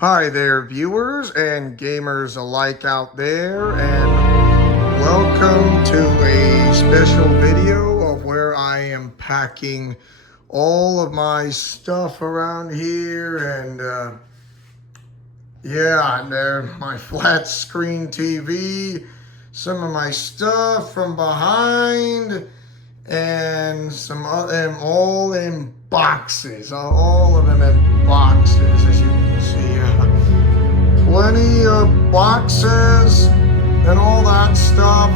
Hi there, viewers and gamers alike out there, and welcome to a special video of where I am packing all of my stuff around here. And yeah, and there my flat screen TV, some of my stuff from behind, and some other, all in boxes, all of them in boxes, as you can see. Plenty of boxes and all that stuff.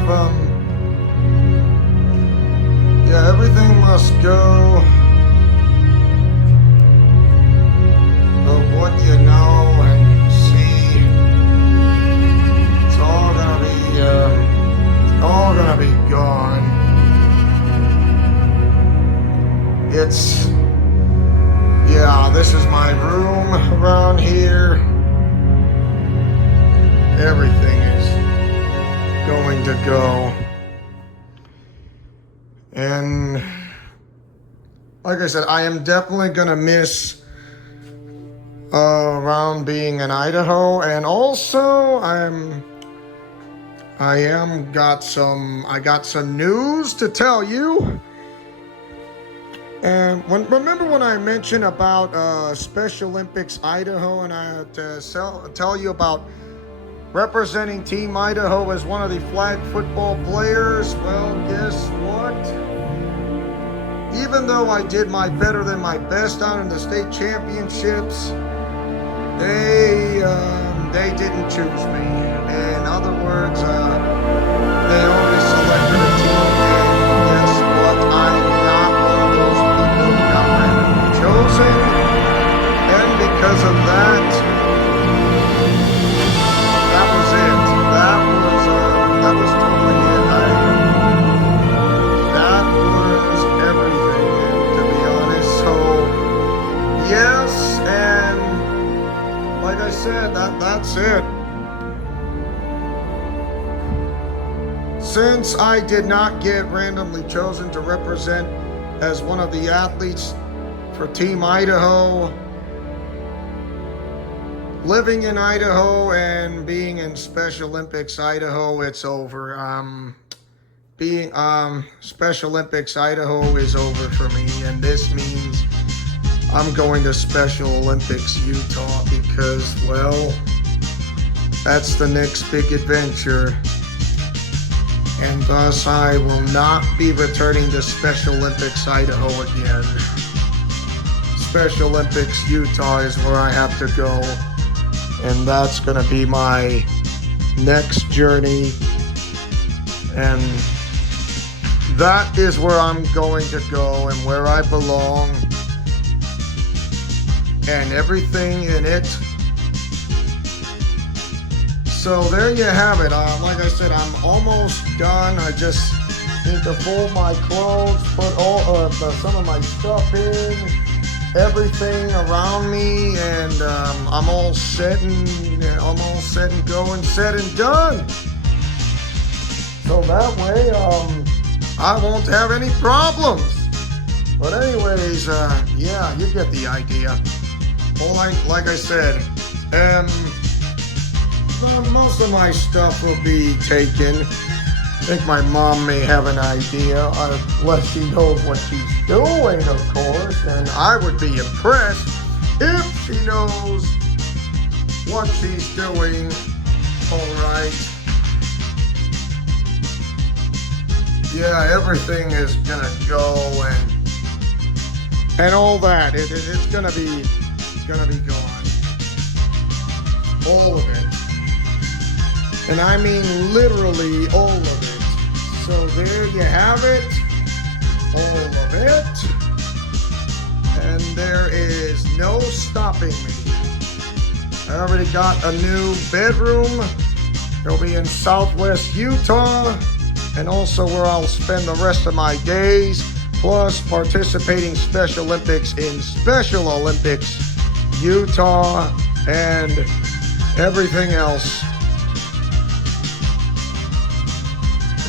Yeah, everything must go. But what you know and see, it's all gonna be gone. Yeah, this is my room around here. Everything is going to go. And like I said, I am definitely going to miss around being in Idaho. And also I got some news to tell you. And remember when I mentioned about Special Olympics Idaho, and I had to tell you about representing Team Idaho as one of the flag football players? Well, guess what? Even though I did my better than my best down in the state championships, they didn't choose me. In other words, they only selected a team, and guess what? I'm not one of those people who got randomly chosen, and because of that, that was totally it. That was everything, to be honest. So, yes, and like I said, that's it. Since I did not get randomly chosen to represent as one of the athletes for Team Idaho, living in Idaho and being in Special Olympics Idaho, it's over. Special Olympics Idaho is over for me, and this means I'm going to Special Olympics Utah because, well, that's the next big adventure. And thus I will not be returning to Special Olympics Idaho again. Special Olympics Utah is where I have to go. And that's going to be my next journey. And that is where I'm going to go and where I belong. And everything in it. So there you have it. Like I said, I'm almost done. I just need to fold my clothes, put all some of my stuff in, everything around me, and I'm all set and going, set and done. So that way, I won't have any problems. But anyways, yeah, you get the idea. Well, like I said, most of my stuff will be taken. I think my mom may have an idea, unless she knows what she's doing, of course, and I would be impressed if she knows what she's doing. Alright. Yeah, everything is gonna go and all that. It's gonna be gone. All of it. And I mean literally all of it. So there you have it. All of it. And there is no stopping me. I already got a new bedroom. It'll be in Southwest Utah. And also where I'll spend the rest of my days. Plus participating Special Olympics in Special Olympics Utah and everything else.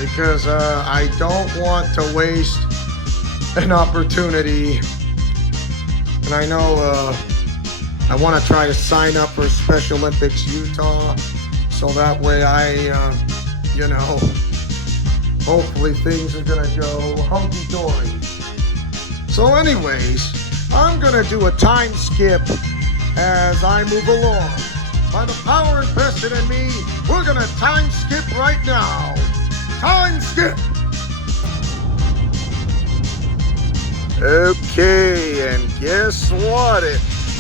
Because I don't want to waste an opportunity. And I know I want to try to sign up for Special Olympics Utah, so that way hopefully things are gonna go hunky-dory. So anyways, I'm gonna do a time skip as I move along. By the power invested in me, we're gonna time skip right now. Time skip! Okay, and guess what?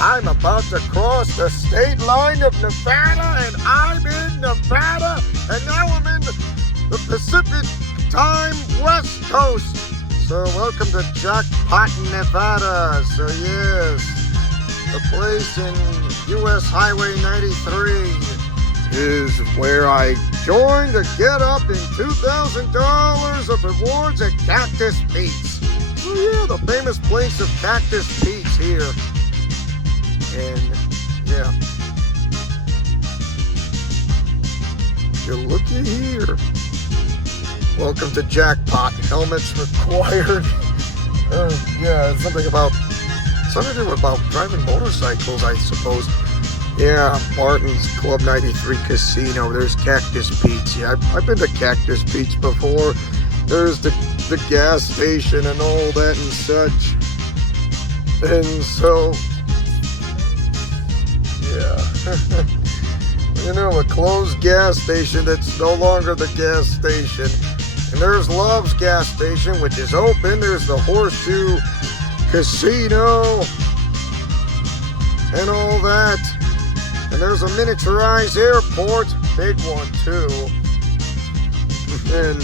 I'm about to cross the state line of Nevada, and I'm in Nevada, and now I'm in the Pacific Time West Coast. So welcome to Jackpot, Nevada. So yes, the place in US Highway 93 is where I joined to get up in $2,000 of rewards at Cactus Pete's. So yeah, the famous place of Cactus Pete's here. And yeah, you looky here. Welcome to Jackpot. Helmets required. Yeah, it's something to do about driving motorcycles, I suppose. Yeah, Barton's Club 93 Casino. There's Cactus Pete's. Yeah, I've been to Cactus Pete's before. There's the gas station and all that and such. And so, yeah. A closed gas station that's no longer the gas station. And there's Love's gas station, which is open. There's the Horseshoe Casino and all that. And there's a miniaturized airport, big one too. And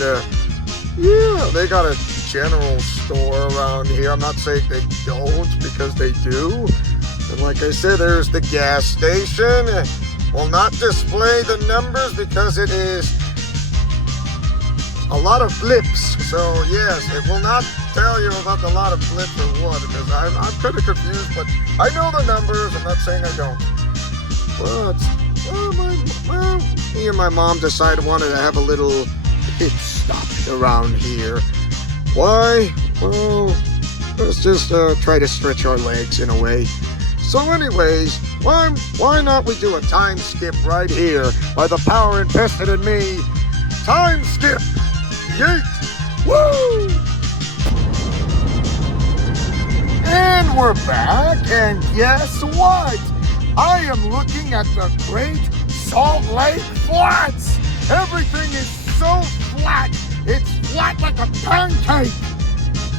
yeah, they got a general store around here. I'm not saying they don't, because they do. And like I said, there's the gas station. Will not display the numbers because it is a lot of blips. So yes, it will not tell you about the lot of blips or what, because I'm kind of confused, but I know the numbers. I'm not saying I don't. But me and my mom decided wanted to have a little pit stop around here. Why? Well, let's just try to stretch our legs in a way. So anyways, why not we do a time skip right here by the power invested in me? Time skip! Yeet! Woo! And we're back, and guess what? I am looking at the Great Salt Lake Flats! Everything is so flat! It's flat like a pancake!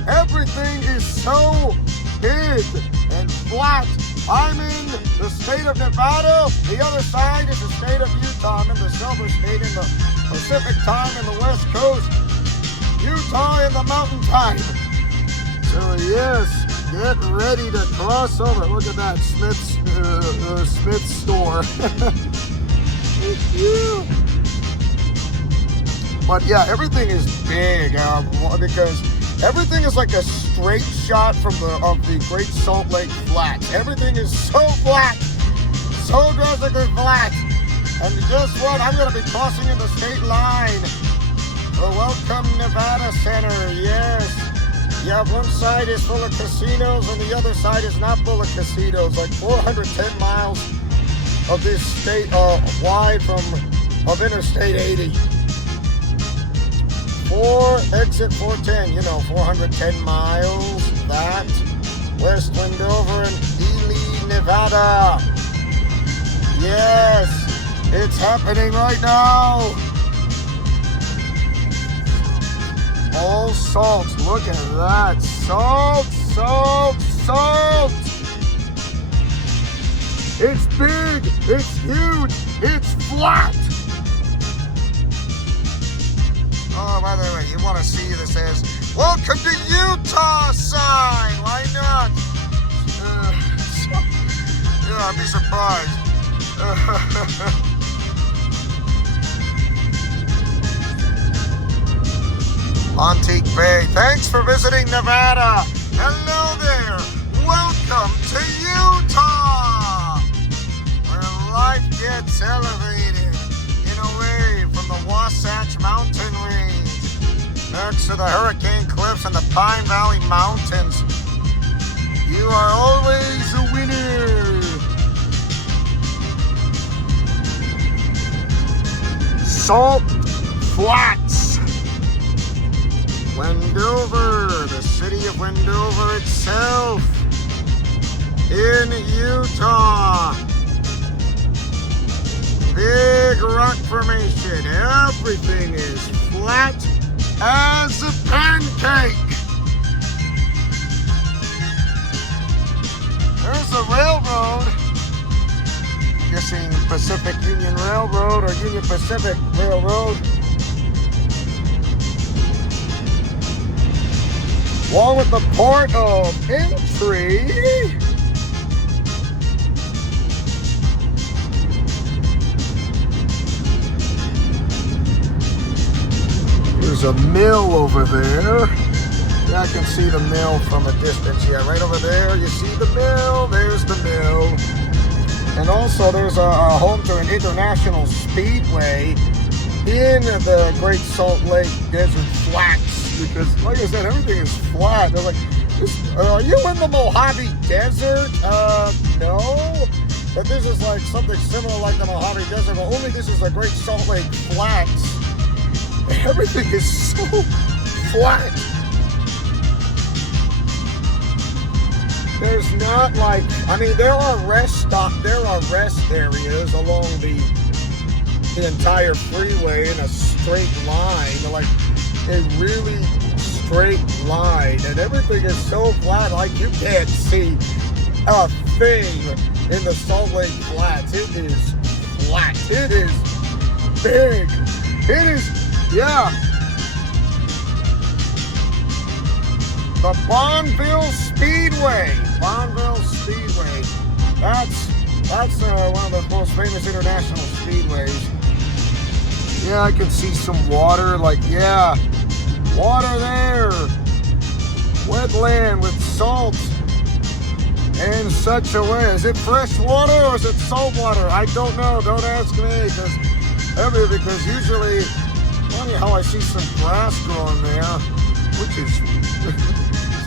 Everything is so big and flat. I'm in the state of Nevada. The other side is the state of Utah. I'm in the Silver State in the Pacific Time in the West Coast. Utah in the Mountain Time. So yes, get ready to cross over. Look at that, Smith's store. Yeah. But yeah, everything is big because everything is like a straight shot from the Great Salt Lake Flats. Everything is so flat, so drastically flat. And guess what? I'm going to be crossing in the state line. The Welcome Nevada Center, yes. Yeah, one side is full of casinos and the other side is not full of casinos. Like 410 miles of this state wide of Interstate 80. Exit 410, 410 miles, that, West Wendover and Ely, Nevada. Yes, it's happening right now. All salt, look at that, salt, salt, salt. It's big, it's huge, it's flat. Oh, by the way, you want to see this says, "Welcome to Utah" sign. Why not? Yeah, I'd be surprised. Antique Bay. Thanks for visiting Nevada. Hello there. Welcome to Utah, where life gets elevated in a way from the Wasatch Mountain Range next to the Hurricane Cliffs and the Pine Valley Mountains. You are always a winner. Salt Flats. Wendover, the city of Wendover itself in Utah. Big rock formation. Everything is flat as a pancake. There's a railroad. I'm guessing Pacific Union Railroad or Union Pacific Railroad. Along with the port of entry. There's a mill over there. Yeah, I can see the mill from a distance. Yeah, right over there. You see the mill. There's the mill. And also there's a home to an international speedway in the Great Salt Lake Desert Flats. Because, like I said, everything is flat. They're like, are you in the Mojave Desert? No. But this is like something similar like the Mojave Desert, but only this is the Great Salt Lake Flats. Everything is so flat. There's not like, I mean, there are rest areas along the entire freeway in a straight line, like a really straight line, and everything is so flat, like you can't see a thing in the Salt Lake Flats. It is flat. It is big. It is, yeah. The Bonneville Speedway. Bonneville Speedway. That's one of the most famous international speedways. Yeah, I can see some water. Like, yeah, water there. Wetland with salt in such a way. Is it fresh water or is it salt water? I don't know. Don't ask me, because usually, funny how I see some grass growing there, which is.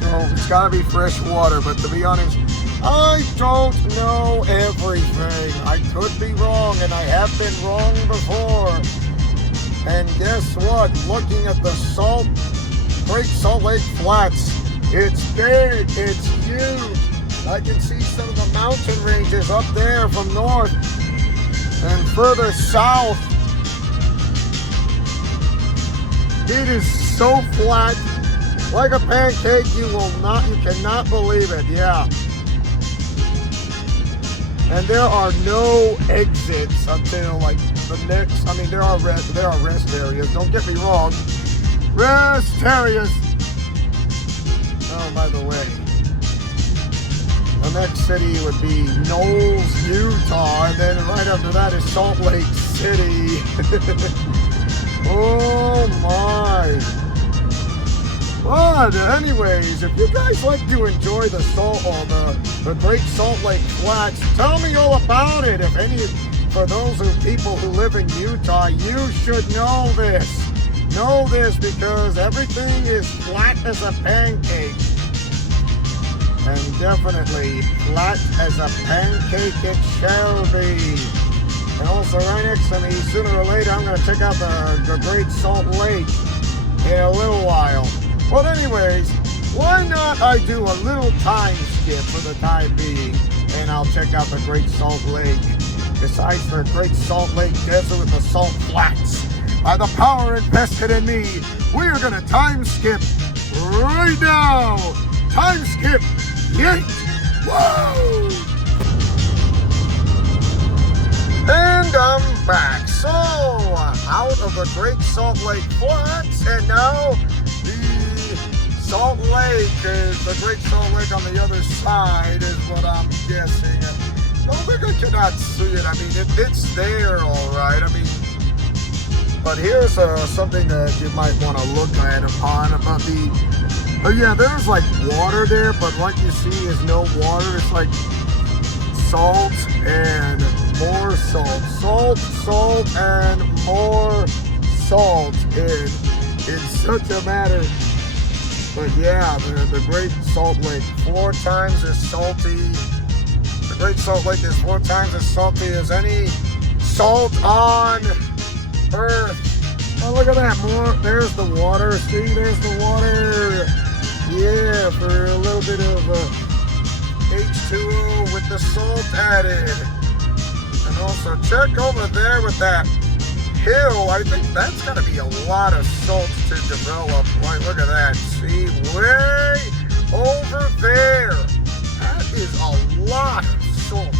So it's got to be fresh water, but to be honest, I don't know everything. I could be wrong, and I have been wrong before. And guess what? Looking at the Great Salt Lake Flats, it's big, it's huge. I can see some of the mountain ranges up there from north and further south. It is so flat. Like a pancake, you cannot believe it, yeah. And there are no exits until like the next, I mean, there are rest areas, don't get me wrong. Rest areas. Oh, by the way, the next city would be Knowles, Utah, and then right after that is Salt Lake City. Oh my. But anyways, if you guys like to enjoy the Great Salt Lake Flats, tell me all about it. If any, for those people who live in Utah, you should know this. Know this because everything is flat as a pancake. And definitely flat as a pancake it shall be. And also right next to me, sooner or later, I'm going to check out the Great Salt Lake in a little while. But anyways, why not I do a little time skip for the time being, and I'll check out the Great Salt Lake. Besides the Great Salt Lake Desert with the Salt Flats, by the power invested in me, we are going to time skip right now. Time skip, yeet, whoa! And I'm back. So, out of the Great Salt Lake Flats, and now Salt Lake is the Great Salt Lake on the other side is what I'm guessing. Don't think I cannot see it. I mean, it's there, all right. I mean, but here's something that you might want to look at upon about yeah, there's like water there, but what you see is no water. It's like salt and more salt, salt and more salt in such a matter. But yeah, the Great Salt Lake, 4 times as salty. The Great Salt Lake is 4 times as salty as any salt on Earth. Oh, look at that. More. There's the water. See, there's the water. Yeah, for a little bit of H2O with the salt added. And also check over there with that hill. I think that's got to be a lot of salt to develop. Like, look at that. See, way over there. That is a lot of salt.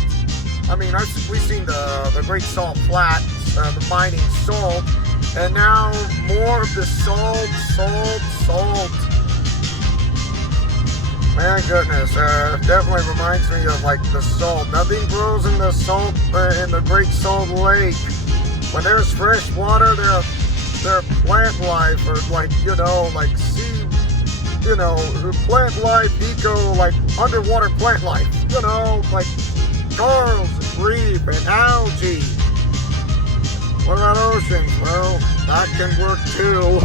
I mean, we've seen the Great Salt Flats, the mining salt, and now more of the salt. Man, goodness, definitely reminds me of like the salt. Nothing grows in the salt, in the Great Salt Lake. When there's fresh water, their plant life, or like, you know, like sea, you know, plant life, eco, like underwater plant life, you know, like corals and reef and algae. What about oceans? Well, that can work too.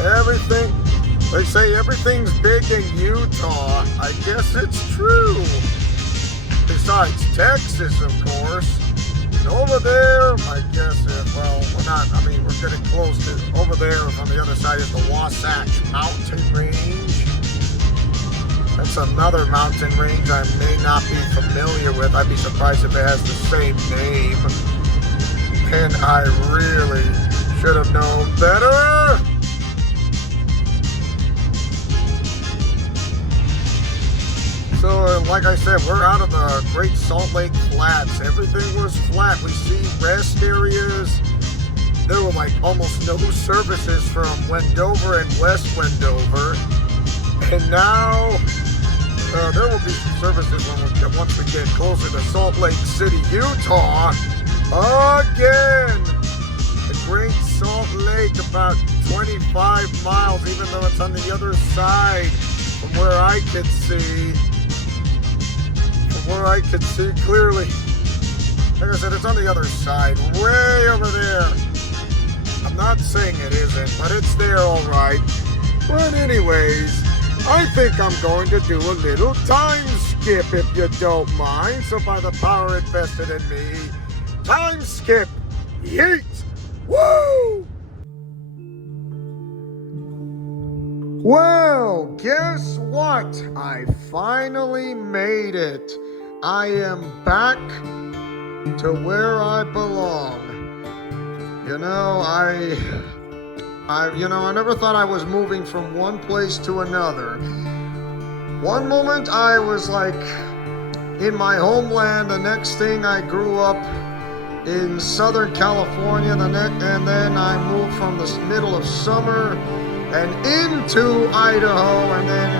Everything, they say everything's big in Utah. I guess it's true. Besides Texas, of course. And over there, I guess, well, we're not, I mean, we're getting close to, over there on the other side is the Wasatch Mountain Range. That's another mountain range I may not be familiar with. I'd be surprised if it has the same name. And I really should have known better. So, like I said, we're out of the Great Salt Lake Flats. Everything was flat. We see rest areas. There were like almost no services from Wendover and West Wendover. And now there will be some services once we get closer to Salt Lake City, Utah. Again, the Great Salt Lake, about 25 miles, even though it's on the other side from where I could see. Where I could see clearly. Like I said, it's on the other side, way over there. I'm not saying it isn't, but it's there all right. But anyways, I think I'm going to do a little time skip if you don't mind. So by the power invested in me, time skip, yeet, woo! Well, guess what? I finally made it. I am back to where I belong. You know, I never thought I was moving from one place to another. One moment I was like in my homeland, the next thing I grew up in Southern California, and then I moved from the middle of summer and into Idaho, and then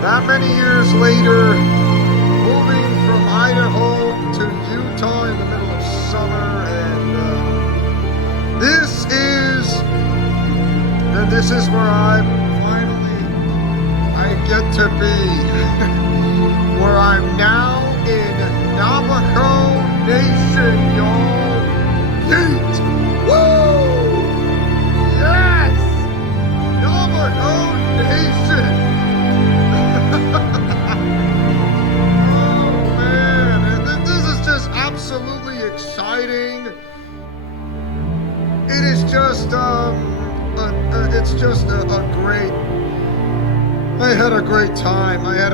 that many years later, moving from Idaho to Utah in the middle of summer, and this is where I get to be, where I'm now in Navajo Nation, y'all. Yeet! Woo! Yes! Navajo Nation! Oh man, this is just absolutely exciting. It is just, it's just a great, I had a great time. I had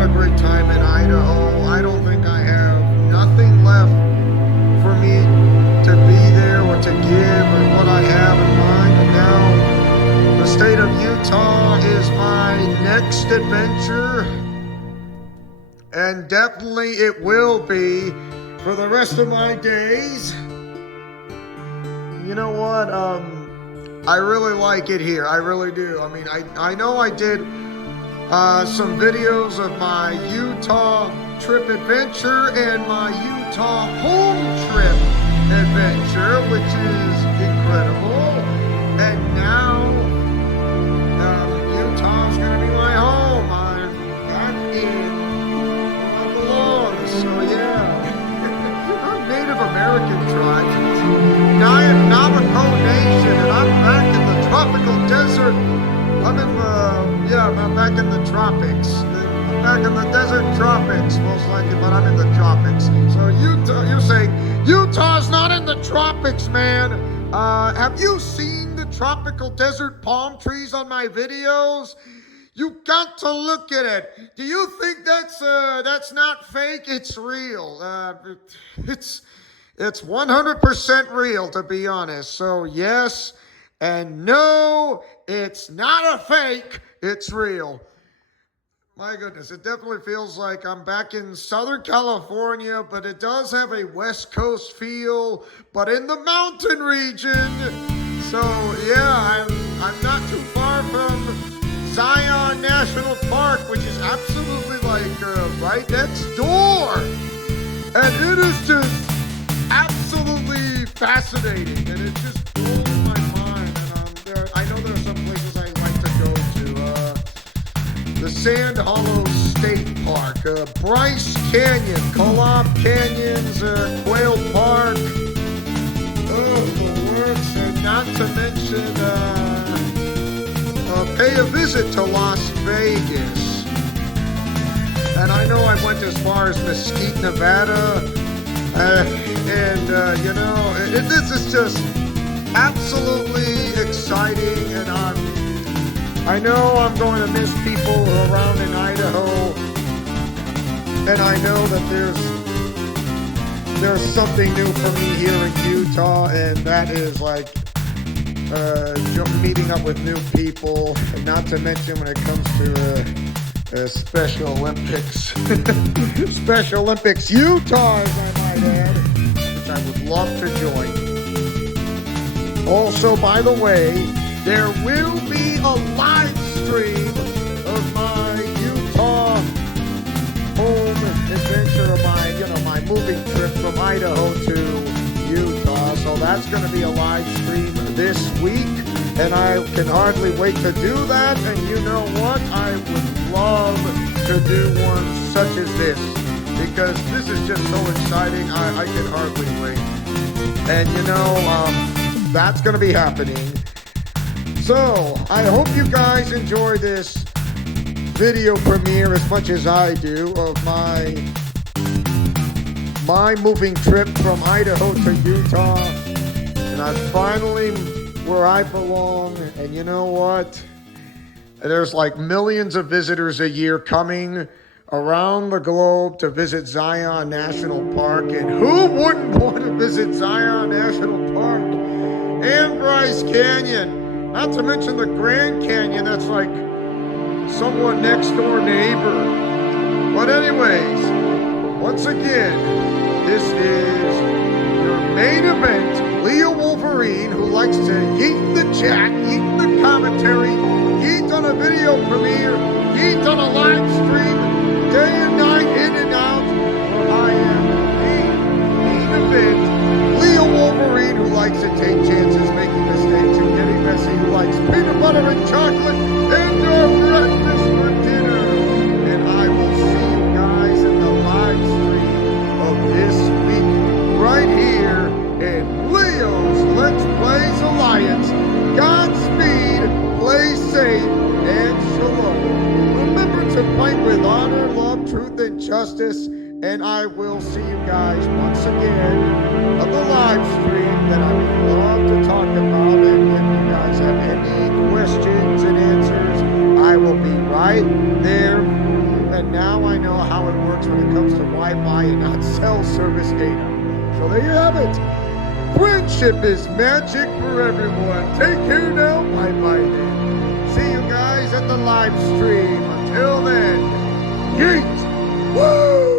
a great time in Idaho. I don't think I have nothing left for me to be there or to give or what I have in mind. And now the state of Utah is my next adventure. And definitely it will be for the rest of my days. You know what? I really like it here. I really do. I mean, I know I did some videos of my Utah trip adventure and my Utah home trip adventure, which is incredible. And now Utah's going to be my home. I'm back in where I belong. So yeah, I'm Native American tribe. Navajo Nation, and I'm back in the tropical desert. I'm back in the tropics. I'm back in the desert tropics, most likely, but I'm in the tropics. So Utah, you're saying Utah's not in the tropics, man. Have you seen the tropical desert palm trees on my videos? You got to look at it. Do you think that's not fake? It's real. It's 100% real, to be honest. So yes and no, it's not a fake. It's real. My goodness, it definitely feels like I'm back in Southern California, but it does have a West Coast feel, but in the mountain region. So yeah, I'm not too far from Zion National Park, which is absolutely like right next door. And it is just absolutely fascinating, and it just blows my mind. And I know there are some places I like to go to. The Sand Hollow State Park, Bryce Canyon, Co-op Canyons, Quail Park. Oh, the works, and not to mention pay a visit to Las Vegas. And I know I went as far as Mesquite, Nevada. This is just absolutely exciting. And I know I'm going to miss people around in Idaho. And I know that there's something new for me here in Utah, and that is like meeting up with new people, and not to mention when it comes to Special Olympics. Special Olympics Utah, as I might add, which I would love to join. Also, by the way, there will be a live stream of my Utah home adventure, my moving trip from Idaho to Utah. So that's going to be a live stream this week, and I can hardly wait to do that. And you know what? I would love to do one such as this, because this is just so exciting. I can hardly wait. And that's going to be happening. So I hope you guys enjoy this video premiere as much as I do of my moving trip from Idaho to Utah. And I'm finally where I belong. And you know what? There's like millions of visitors a year coming around the globe to visit Zion National Park. And who wouldn't want to visit Zion National Park and Bryce Canyon? Not to mention the Grand Canyon, that's like somewhat next door neighbor. But anyways, once again, this is your main event, Leo Wolverine, who likes to yeet the chat, yeet the commentary, yeet on a video premiere, yeet on a live stream, day and night, in and out. I am the main event, Leo Wolverine, who likes to take chances, making mistakes, and getting messy, who likes peanut butter and chocolate, and your breakfast for dinner. And I will see you guys in the live stream of this week, right here in Leo's Let's Plays Alliance. Godspeed, play safe, and shalom. Remember to fight with honor, love, truth, and justice. And I will see you guys once again on the live stream that I would love to talk about. And if you guys have any questions and answers, I will be right there. And now I know how it works when it comes to Wi-Fi and not cell service data. So there you have it. Friendship is magic for everyone. Take care now. Bye-bye then. See you guys at the live stream. Until then, yeet! Woo!